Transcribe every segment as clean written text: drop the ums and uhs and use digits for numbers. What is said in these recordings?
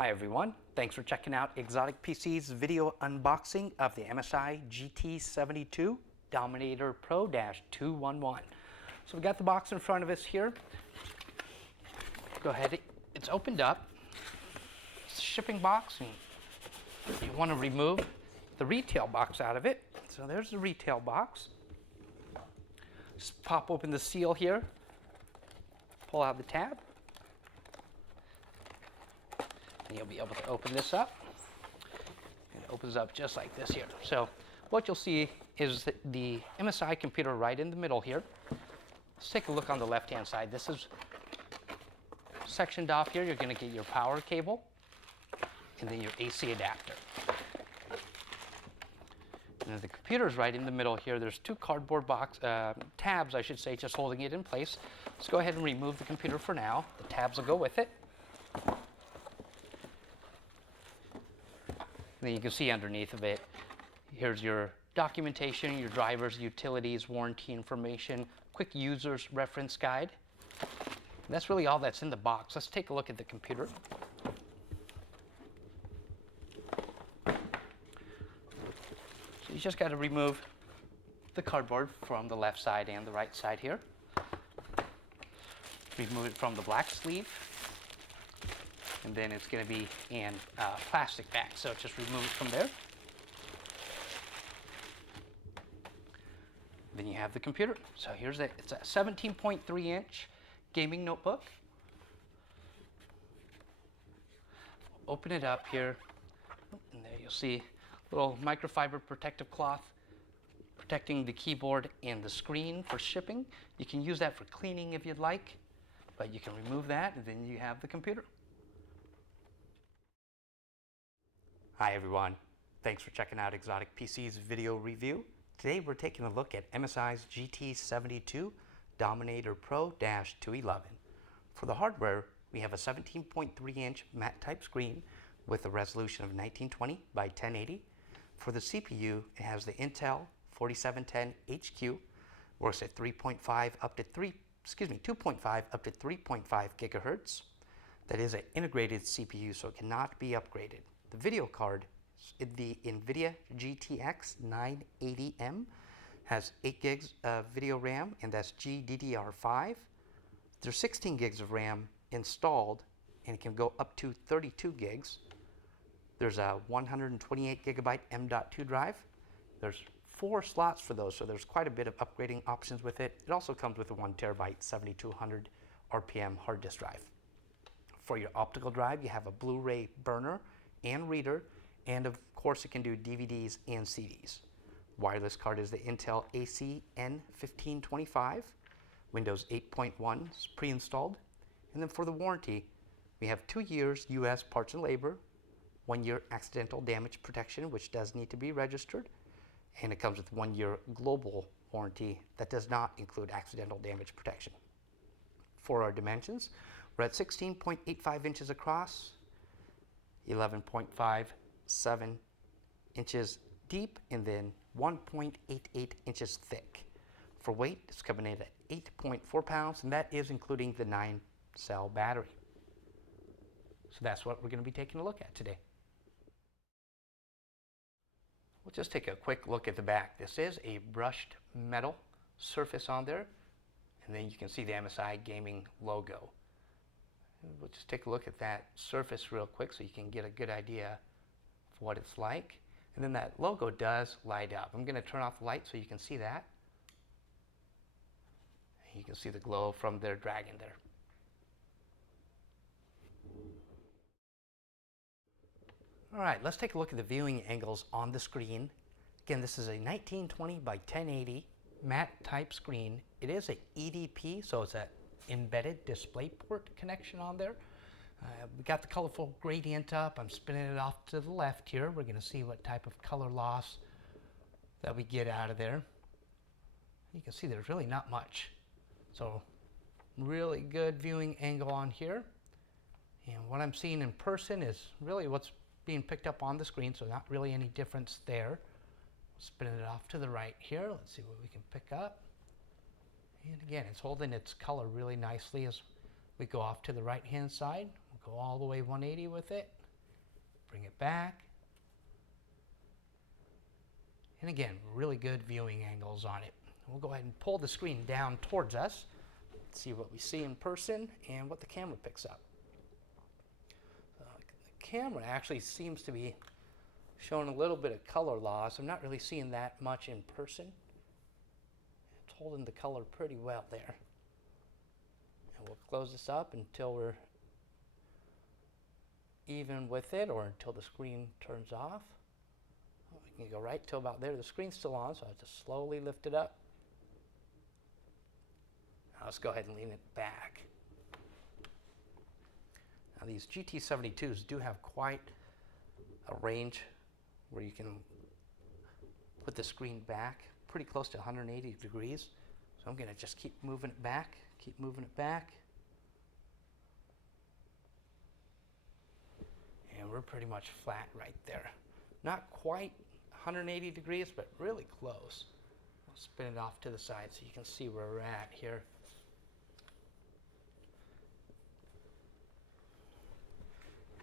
Hi everyone, thanks for checking out XOTIC PC's video unboxing of the MSI GT72 Dominator Pro-211. So we got the box in front of us here. Go ahead, it's opened up. It's a shipping box and you want to remove the retail box out of it. So there's the retail box. Just pop open the seal here, pull out the tab. And you'll be able to open this up. It opens up just like this here. So what you'll see is the MSI computer right in the middle here. Let's take a look on the left-hand side. This is sectioned off here. You're going to get your power cable and then your AC adapter. And then the computer's right in the middle here. There's two cardboard tabs, I should say, just holding it in place. Let's go ahead and remove the computer for now. The tabs will go with it. And then you can see underneath of it, here's your documentation, your drivers, utilities, warranty information, quick user's reference guide. And that's really all that's in the box. Let's take a look at the computer. So you just got to remove the cardboard from the left side and the right side here. Remove it from the black sleeve. And then it's going to be in plastic bag, so just remove it from there. Then you have the computer. So here's it. It's a 17.3-inch gaming notebook. Open it up here, and there you'll see a little microfiber protective cloth protecting the keyboard and the screen for shipping. You can use that for cleaning if you'd like, but you can remove that, and then you have the computer. Hi everyone, thanks for checking out XOTIC PC's video review. Today we're taking a look at MSI's GT72 Dominator Pro-211. For the hardware, we have a 17.3-inch matte type screen with a resolution of 1920 by 1080. For the CPU, it has the Intel 4710HQ, works at 2.5 up to 3.5 gigahertz. That is an integrated CPU, so it cannot be upgraded. The video card, the NVIDIA GTX 980M, has 8 gigs of video RAM, and that's GDDR5. There's 16 gigs of RAM installed, and it can go up to 32 gigs. There's a 128 gigabyte M.2 drive. There's 4 slots for those, so there's quite a bit of upgrading options with it. It also comes with a 1 terabyte 7200 RPM hard disk drive. For your optical drive, you have a Blu-Ray burner and reader, and of course it can do DVDs and CDs. Wireless card is the Intel AC N1525, Windows 8.1 is pre-installed. And then for the warranty, we have 2 years US parts and labor, 1 year accidental damage protection, which does need to be registered, and it comes with 1 year global warranty that does not include accidental damage protection. For our dimensions, we're at 16.85 inches across, 11.57 inches deep, and then 1.88 inches thick. For weight, it's coming in at 8.4 pounds, and that is including the 9-cell battery. So that's what we're going to be taking a look at today. We'll just take a quick look at the back. This is a brushed metal surface on there, and then you can see the MSI gaming logo. We'll just take a look at that surface real quick so you can get a good idea of what it's like. And then that logo does light up. I'm going to turn off the light so you can see that. You can see the glow from their dragon there. All right, let's take a look at the viewing angles on the screen. Again, this is a 1920 by 1080 matte type screen. It is an EDP, so it's an embedded DisplayPort connection on there. We got the colorful gradient up. I'm spinning it off to the left here. We're going to see what type of color loss that we get out of there. You can see there's really not much. So really good viewing angle on here. And what I'm seeing in person is really what's being picked up on the screen, so not really any difference there. Spinning it off to the right here. Let's see what we can pick up. And again, it's holding its color really nicely as we go off to the right-hand side. We'll go all the way 180 with it. Bring it back. And again, really good viewing angles on it. We'll go ahead and pull the screen down towards us, see what we see in person and what the camera picks up. The camera actually seems to be showing a little bit of color loss. I'm not really seeing that much in person. It's holding the color pretty well there. And we'll close this up until we're even with it, or until the screen turns off. We can go right till about there. The screen's still on, so I have to slowly lift it up. Now let's go ahead and lean it back. Now these GT72s do have quite a range where you can put the screen back pretty close to 180 degrees. So I'm going to just keep moving it back, keep moving it back. And we're pretty much flat right there. Not quite 180 degrees, but really close. I'll spin it off to the side so you can see where we're at here.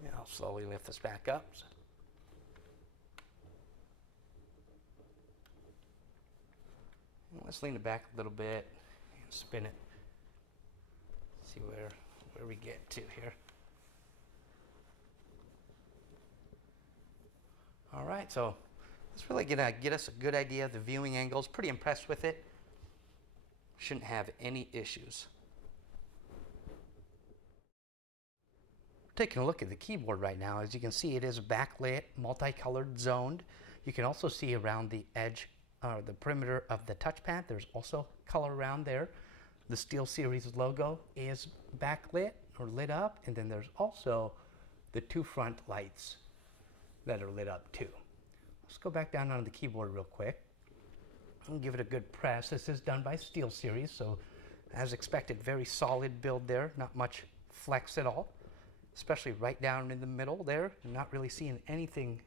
Yeah, I'll slowly lift this back up. And let's lean it back a little bit and spin it. See where we get to here. All right, so it's really gonna get us a good idea of the viewing angles. Pretty impressed with it. Shouldn't have any issues. Taking a look at the keyboard right now, as you can see, it is backlit, multicolored, zoned. You can also see around the edge, or the perimeter of the touchpad, there's also color around there. The SteelSeries logo is backlit or lit up, and then there's also the two front lights that are lit up too. Let's go back down on the keyboard real quick and give it a good press. This is done by SteelSeries, so as expected, very solid build there, not much flex at all. Especially right down in the middle there. I'm not really seeing anything,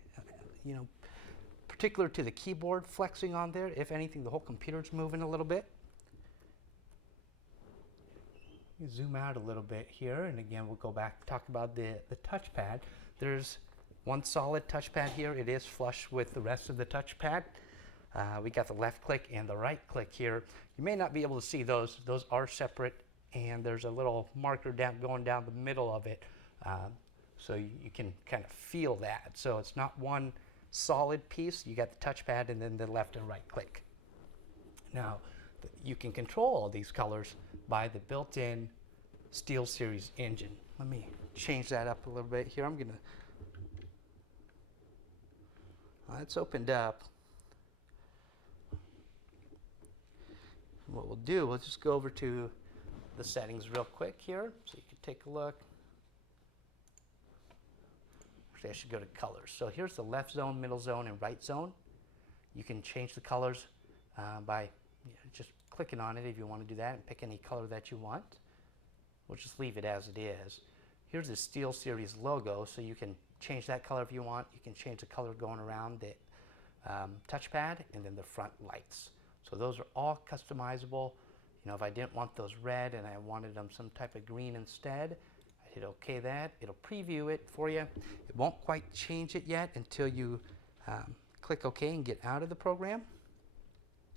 particular to the keyboard flexing on there. If anything, the whole computer's moving a little bit. Zoom out a little bit here, and again, we'll go back and talk about the touchpad. There's one solid touchpad here. It is flush with the rest of the touchpad. We got the left click and the right click here. You may not be able to see those. Those are separate, and there's a little marker going down the middle of it. So you can kind of feel that. So it's not one solid piece. You got the touchpad and then the left and right click. Now, you can control all these colors by the built-in SteelSeries engine. Let me change that up a little bit here. I'm gonna, it's opened up. What we'll do, we'll just go over to the settings real quick here so you can take a look. I should go to colors. So here's the left zone, middle zone, and right zone. You can change the colors by just clicking on it if you want to do that and pick any color that you want. We'll just leave it as it is. Here's the SteelSeries logo, so you can change that color if you want. You can change the color going around the touchpad and then the front lights. So those are all customizable. If I didn't want those red and I wanted them some type of green instead, hit OK that. It'll preview it for you. It won't quite change it yet until you click OK and get out of the program.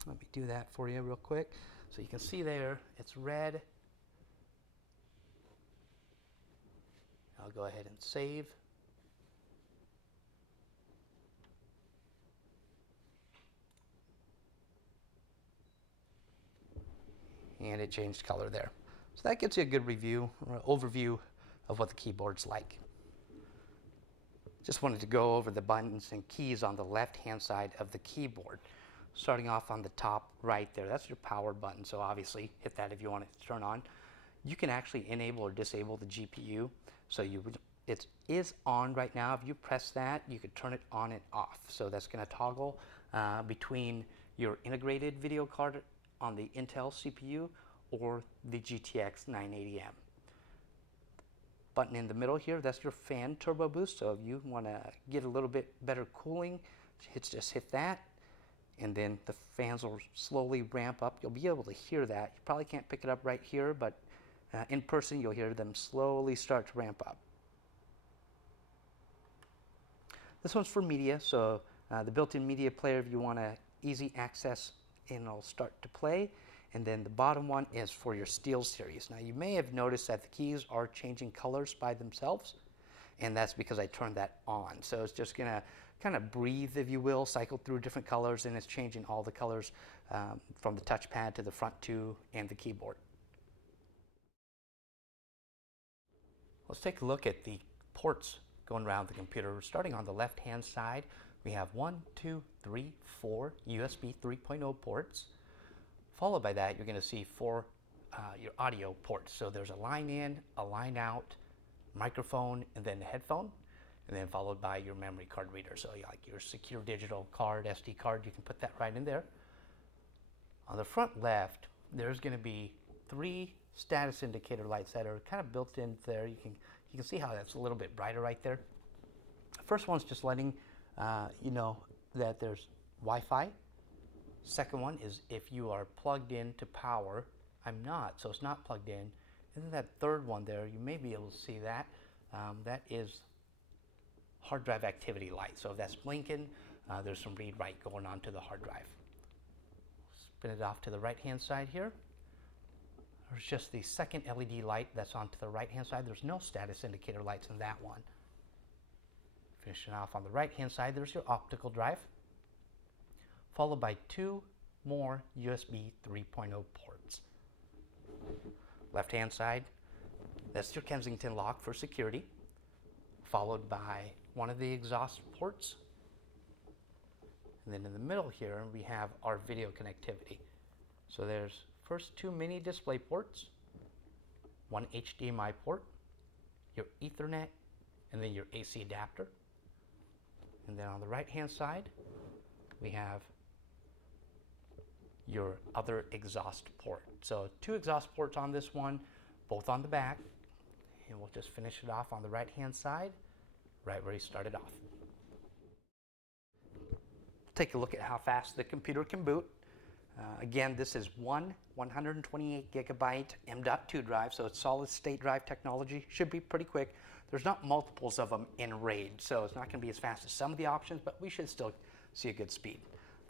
Let me do that for you real quick. So you can see there, it's red. I'll go ahead and save. And it changed color there. So that gives you a good review or overview of what the keyboard's like. Just wanted to go over the buttons and keys on the left-hand side of the keyboard. Starting off on the top right there, that's your power button, so obviously hit that if you want it to turn on. You can actually enable or disable the GPU. So it is on right now. If you press that, you could turn it on and off. So that's going to toggle between your integrated video card on the Intel CPU or the GTX 980M. Button in the middle here, that's your fan turbo boost. So if you want to get a little bit better cooling, just hit that, and then the fans will slowly ramp up. You'll be able to hear that. You probably can't pick it up right here, but in person you'll hear them slowly start to ramp up. This one's for media, so the built-in media player, if you want to easy access, and it'll start to play. And then the bottom one is for your Steel series. Now you may have noticed that the keys are changing colors by themselves, and that's because I turned that on. So it's just gonna kind of breathe, if you will, cycle through different colors, and it's changing all the colors from the touchpad to the front two and the keyboard. Let's take a look at the ports going around the computer. Starting on the left-hand side, we have 1, 2, 3, 4 USB 3.0 ports. Followed by that, you're going to see 4 your audio ports. So there's a line in, a line out, microphone, and then a headphone, and then followed by your memory card reader. So like your secure digital card, SD card, you can put that right in there. On the front left, there's going to be 3 status indicator lights that are kind of built in there. You can see how that's a little bit brighter right there. The first one's just letting you know that there's Wi-Fi. Second one is if you are plugged in to power. I'm not, so it's not plugged in. And then that third one there, you may be able to see that. That is hard drive activity light. So if that's blinking, there's some read-write going on to the hard drive. Spin it off to the right-hand side here. There's just the second LED light that's on to the right-hand side. There's no status indicator lights in that one. Finishing off on the right-hand side, there's your optical drive, followed by 2 more USB 3.0 ports. Left-hand side, that's your Kensington lock for security, followed by one of the exhaust ports. And then in the middle here, we have our video connectivity. So there's first 2 mini display ports, 1 HDMI port, your Ethernet, and then your AC adapter. And then on the right-hand side, we have your other exhaust port. So 2 exhaust ports on this one, both on the back. And we'll just finish it off on the right-hand side, right where you started off. Take a look at how fast the computer can boot. Again, this is one 128 gigabyte M.2 drive, so it's solid state drive technology. Should be pretty quick. There's not multiples of them in RAID, so it's not going to be as fast as some of the options, but we should still see a good speed.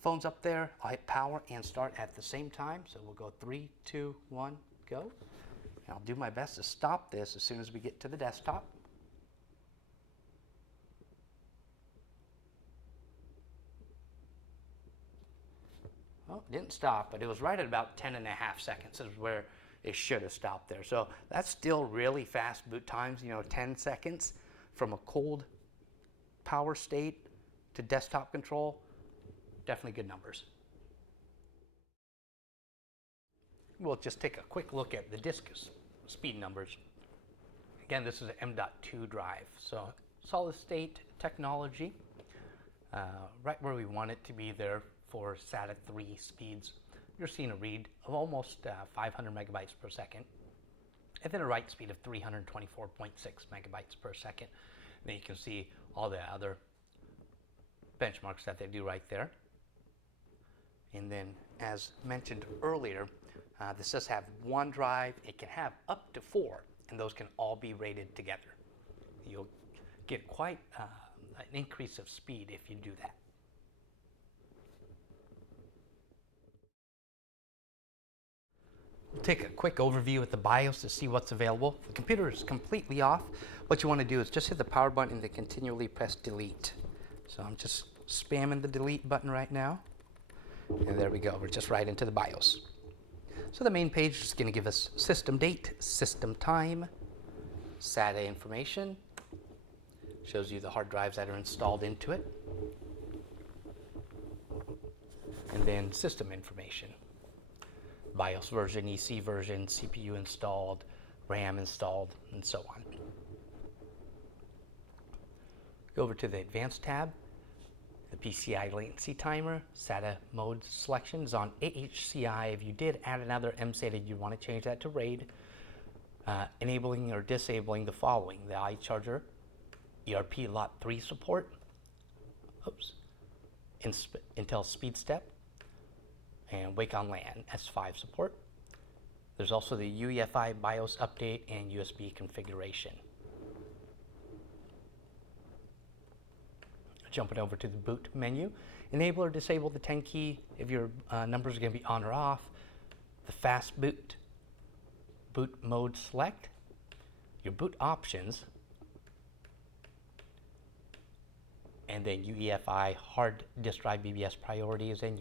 Phone's up there. I'll hit power and start at the same time, so we'll go 3, 2, 1, go. And I'll do my best to stop this as soon as we get to the desktop. Well, it didn't stop, but it was right at about 10.5 seconds is where it should have stopped there. So that's still really fast boot times, 10 seconds from a cold power state to desktop control. Definitely good numbers. We'll just take a quick look at the disk speed numbers. Again, this is an M.2 drive, so solid state technology, right where we want it to be there for SATA 3 speeds. You're seeing a read of almost 500 megabytes per second, and then a write speed of 324.6 megabytes per second. And then you can see all the other benchmarks that they do right there. And then, as mentioned earlier, this does have 1 drive. It can have up to 4, and those can all be rated together. You'll get quite an increase of speed if you do that. We'll take a quick overview at the BIOS to see what's available. The computer is completely off. What you want to do is just hit the power button and then continually press delete. So I'm just spamming the delete button right now. And there we go. We're just right into the BIOS. So the main page is going to give us system date, system time, SATA information. Shows you the hard drives that are installed into it. And then system information. BIOS version, EC version, CPU installed, RAM installed, and so on. Go over to the Advanced tab. The PCI latency timer, SATA mode selection is on AHCI. If you did add another MSATA, you want to change that to RAID. Enabling or disabling the following: the iCharger, ERP Lot 3 support, Intel SpeedStep, and Wake on LAN S5 support. There's also the UEFI BIOS update and USB configuration. jumping over to the boot menu. Enable or disable the 10 key if your numbers are going to be on or off. The fast boot, boot mode select, your boot options, and then UEFI hard disk drive BBS priorities and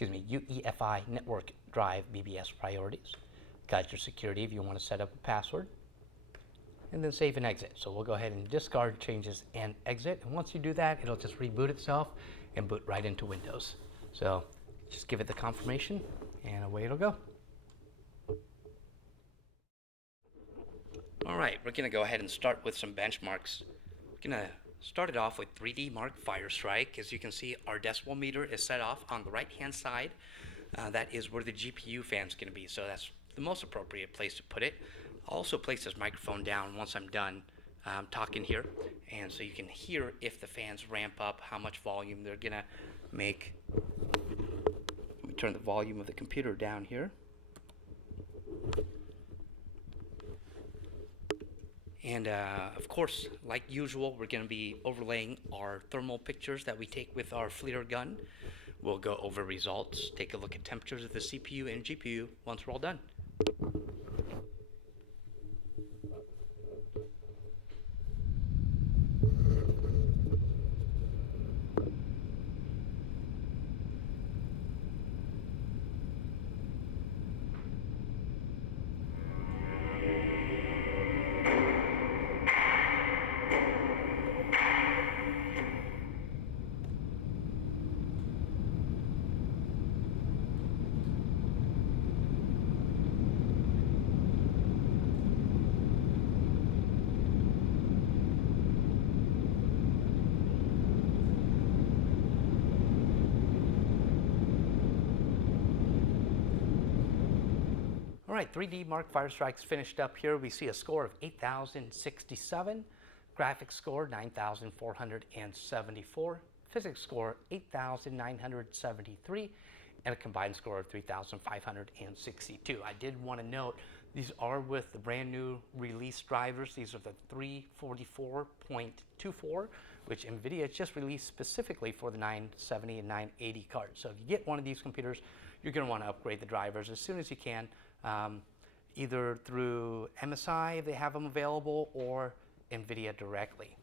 UEFI network drive BBS priorities. Got your security if you want to set up a password. And then save and exit. So we'll go ahead and discard changes and exit. And once you do that, it'll just reboot itself and boot right into Windows. So just give it the confirmation and away it'll go. All right, we're going to go ahead and start with some benchmarks. We're going to start it off with 3D Mark Firestrike. As you can see, our decibel meter is set off on the right-hand side. That is where the GPU fan is going to be, so that's the most appropriate place to put it. I'll also place this microphone down once I'm done talking here, and so you can hear if the fans ramp up, how much volume they're going to make. Let me turn the volume of the computer down here. And of course, like usual, we're going to be overlaying our thermal pictures that we take with our FLIR gun. We'll go over results, take a look at temperatures of the CPU and GPU once we're all done. All right, 3D Mark Firestrike's finished up here. We see a score of 8,067, graphics score 9,474, physics score 8,973, and a combined score of 3,562. I did want to note these are with the brand new release drivers. These are the 344.24, which NVIDIA just released specifically for the 970 and 980 cards. So if you get one of these computers, you're going to want to upgrade the drivers as soon as you can. Either through MSI, they have them available, or NVIDIA directly.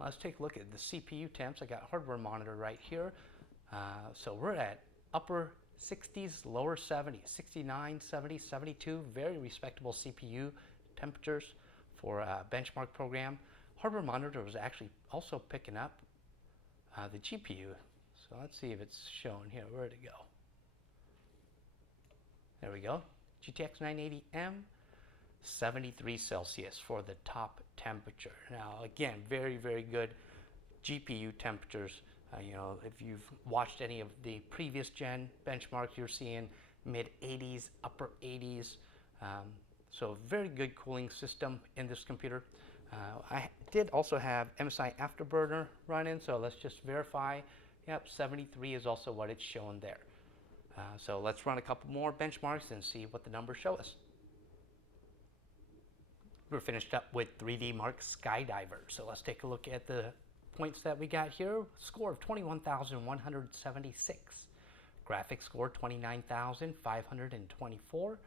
Let's take a look at the CPU temps. I got hardware monitor right here. So we're at upper 60s, lower 70s, 69, 70, 72, very respectable CPU temperatures for a benchmark program. Hardware monitor was actually also picking up the GPU. So let's see if it's showing here. Where'd it go? There we go. GTX 980M, 73 Celsius for the top temperature. Now, again, very, very good GPU temperatures. You know, if you've watched any of the previous gen benchmarks, you're seeing mid 80s, upper 80s. So very good cooling system in this computer. I did also have MSI Afterburner running, so let's just verify. Yep, 73 is also what it's showing there. So let's run a couple more benchmarks and see what the numbers show us. We're finished up with 3D Mark Skydiver. So let's take a look at the points that we got here. Score of 21,176. Graphics score 29,524.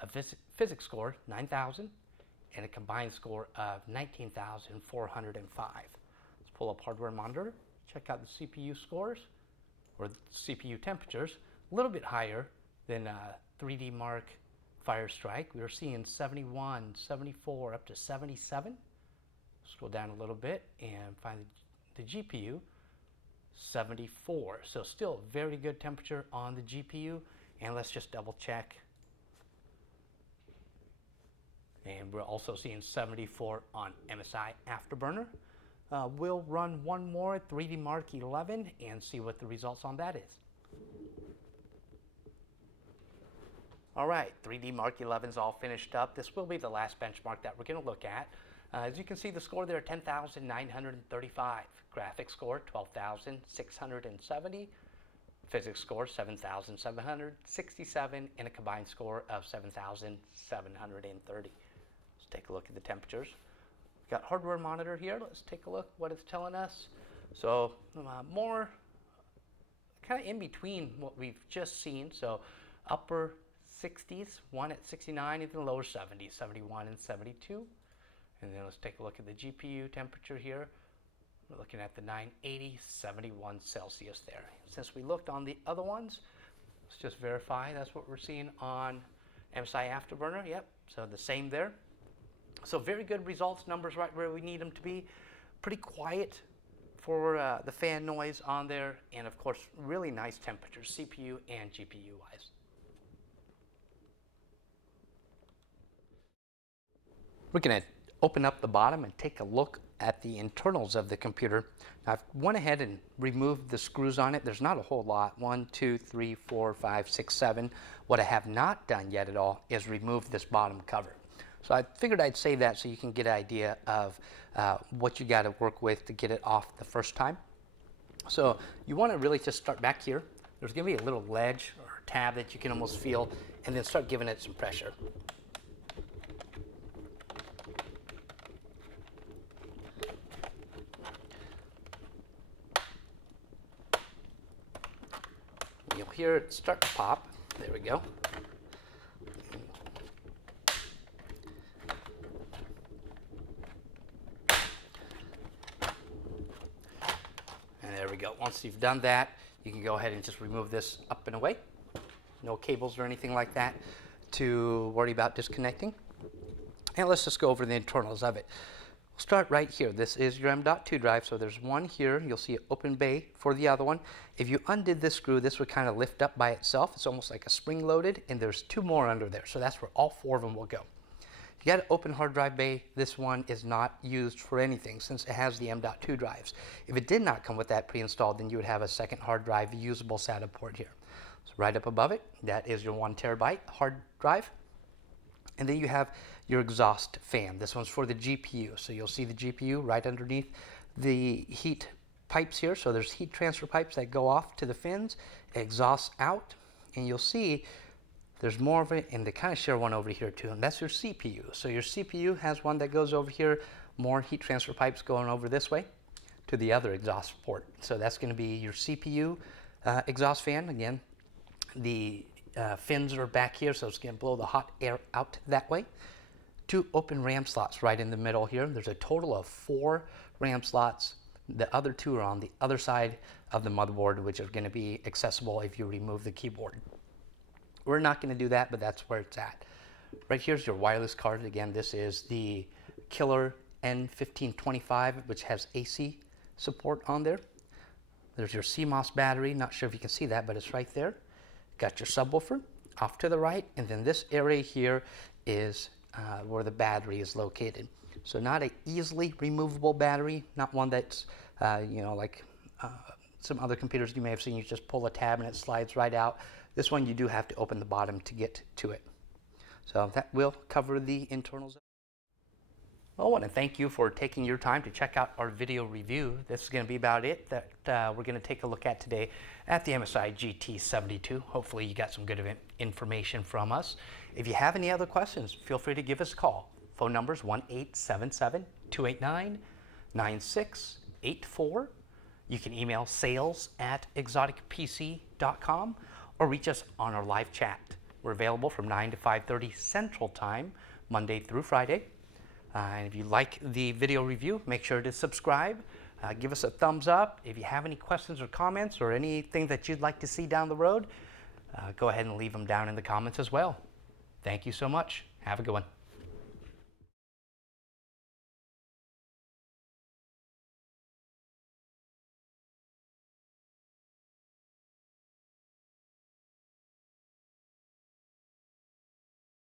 A physics score 9,000. And a combined score of 19,405. Let's pull up hardware monitor. Check out the CPU scores, or CPU temperatures. A little bit higher than 3D Mark Firestrike. We were seeing 71, 74, up to 77. Scroll down a little bit and find the GPU, 74. So still very good temperature on the GPU. And let's just double check. And we're also seeing 74 on MSI Afterburner. We'll run one more 3D Mark 11 and see what the results on that is. All right, 3D Mark 11 is all finished up. This will be the last benchmark that we're going to look at. As you can see, the score there, 10,935. Graphics score, 12,670. Physics score, 7,767. And a combined score of 7,730. Let's take a look at the temperatures. We've got hardware monitor here. Let's take a look what it's telling us. So more kind of in between what we've just seen. So upper 60s, one at 69, and then lower 70s, 71 and 72. And then let's take a look at the GPU temperature here. We're looking at the 980, 71 Celsius there. Since we looked on the other ones, let's just verify that's what we're seeing on MSI Afterburner. Yep, so the same there. So very good results, numbers right where we need them to be. Pretty quiet for the fan noise on there, and of course really nice temperatures, CPU and GPU wise. We're going to open up the bottom and take a look at the internals of the computer. Now, I've went ahead and removed the screws on it. There's not a whole lot, 1, 2, 3, 4, 5, 6, 7. What I have not done yet at all is remove this bottom cover. So I figured I'd say that so you can get an idea of what you got to work with to get it off the first time. So you want to really just start back here. There's going to be a little ledge or tab that you can almost feel, and then start giving it some pressure. You'll hear it start to pop. There we go. And there we go. Once you've done that, you can go ahead and just remove this up and away. No cables or anything like that to worry about disconnecting. And let's just go over the internals of it. We'll start right here. This is your M.2 drive, so there's one here. You'll see an open bay for the other one. If you undid this screw, this would kind of lift up by itself. It's almost like a spring-loaded, and there's two more under there, so that's where all four of them will go. You got an open hard drive bay. This one is not used for anything since it has the M.2 drives. If it did not come with that pre-installed, then you would have a second hard drive usable SATA port here. So right up above it, that is your 1 terabyte hard drive. And then you have your exhaust fan. This one's for the GPU. So you'll see the GPU right underneath the heat pipes here. So there's heat transfer pipes that go off to the fins, exhaust out, and you'll see there's more of it, and they kind of share one over here too, and that's your CPU. So your CPU has one that goes over here, more heat transfer pipes going over this way to the other exhaust port. So that's going to be your CPU exhaust fan. Again, the fins are back here, so it's going to blow the hot air out that way. 2 open RAM slots right in the middle here. There's a total of 4 RAM slots. The other 2 are on the other side of the motherboard, which are going to be accessible if you remove the keyboard. We're not going to do that, but that's where it's at. Right here's your wireless card. Again, this is the Killer N1525, which has AC support on there. There's your CMOS battery. Not sure if you can see that, but it's right there. Got your subwoofer off to the right, and then this area here is where the battery is located. So not an easily removable battery, not one that's, like some other computers you may have seen, you just pull a tab and it slides right out. This one you do have to open the bottom to get to it. So that will cover the internals. Well, I want to thank you for taking your time to check out our video review. This is going to be about it that we're going to take a look at today at the MSI GT72. Hopefully you got some good information from us. If you have any other questions, feel free to give us a call. Phone number is 1-877-289-9684. You can email sales@exoticpc.com or reach us on our live chat. We're available from 9 to 5:30 Central Time, Monday through Friday. And if you like the video review, make sure to subscribe. Give us a thumbs up. If you have any questions or comments or anything that you'd like to see down the road, go ahead and leave them down in the comments as well. Thank you so much. Have a good one.